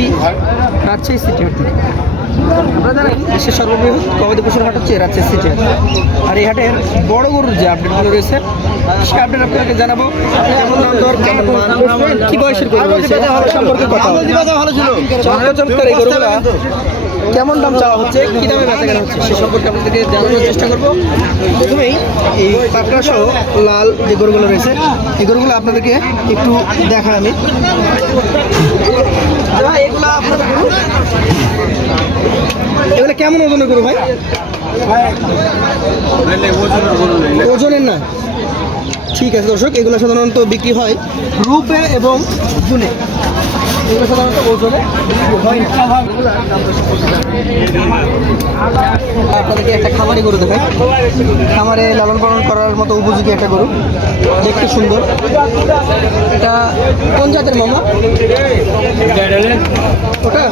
আসছি রাজশাহী সিটি হাট থেকে। আপনারা জানেন দেশের সর্ববৃহৎ গবাদি পশুর হাট হচ্ছে রাজশাহী সিটি হাট। আর এই হাটের বড় গরুর যে আপডেটগুলো রয়েছে সে আপডেট আপনাকে জানাব। কেমন দাম দর কেমন মান, কি বয়সের গরু রয়েছে সম্পর্কে কথা। চমৎকার এই গরুগুলা কেমন দাম চাওয়া হচ্ছে কি দামে বেচা কেনা হচ্ছে সে সম্পর্কে আপনাদেরকে জানানোর চেষ্টা করব। প্রথমেই এই পাকড়া সহ লাল যে গরুগুলো রয়েছে এই গরুগুলো আপনাদেরকে একটু দেখাই আমি ভাই, এগুলা আপনার গরু? এগুলো কেমন ওজনের গরু ভাই? ওজনের না? ঠিক আছে দর্শক, এগুলো সাধারণত বিক্রি হয় রূপে এবং গুণে এগুলো সাধারণত আপনাদেরকে একটা খামারি গরু দেখাই। খামারে লালন পালন করার মতো উপযোগী একটা গরু। দেখতে সুন্দর। এটা কোন জাতের মামা? ওটা?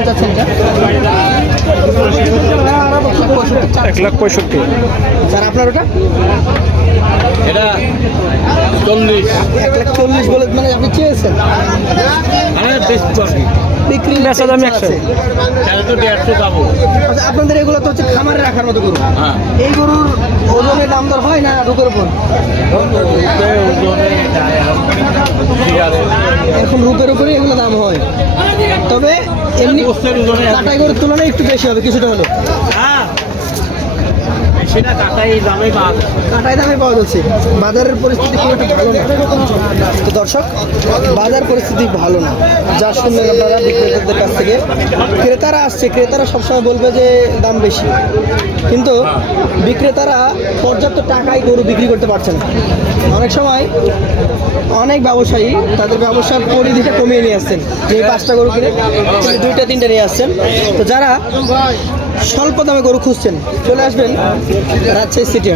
কেমন এক লাখ পঁয়ষট্টি। স্যার আপনার ওটা? এটা চল্লিশ। এক লাখ চল্লিশ বলে মানে আপনি চেয়েছেন। বিক্রি বেচা দাম পাবো। আচ্ছা, আপনাদের এগুলো তো হচ্ছে খামারে রাখার মতো গরু। হ্যাঁ। এই গরুর ওজনের দাম দর হয় না রূপের উপর? এখন রূপের উপরে এগুলো দাম হয়। তবে এমনি কাটাই করে তুলনায় একটু বেশি হবে কিছুটা হলো সেটা কাটাই দামে কাটাই দামে পাওয়া যাচ্ছে। বাজারের পরিস্থিতি খুব একটা ভালো না। দর্শক, বাজার পরিস্থিতি ভালো না। যা শুনলেন আপনারা বিক্রেতাদের কাছ থেকে। ক্রেতারা আসছে, ক্রেতারা সবসময় বলবে যে দাম বেশি। কিন্তু বিক্রেতারা পর্যাপ্ত টাকায় গরু বিক্রি করতে পারছে না। অনেক সময় অনেক ব্যবসায়ী তাদের ব্যবসার পরিধিটা কমিয়ে নিয়ে আসছেন। যে পাঁচটা গরু কিনে দুইটা, তিনটা নিয়ে আসছেন। তো যারা স্বল্প দামে গরু খুঁজছেন। চলে আসবেন রাজশাহী সিটি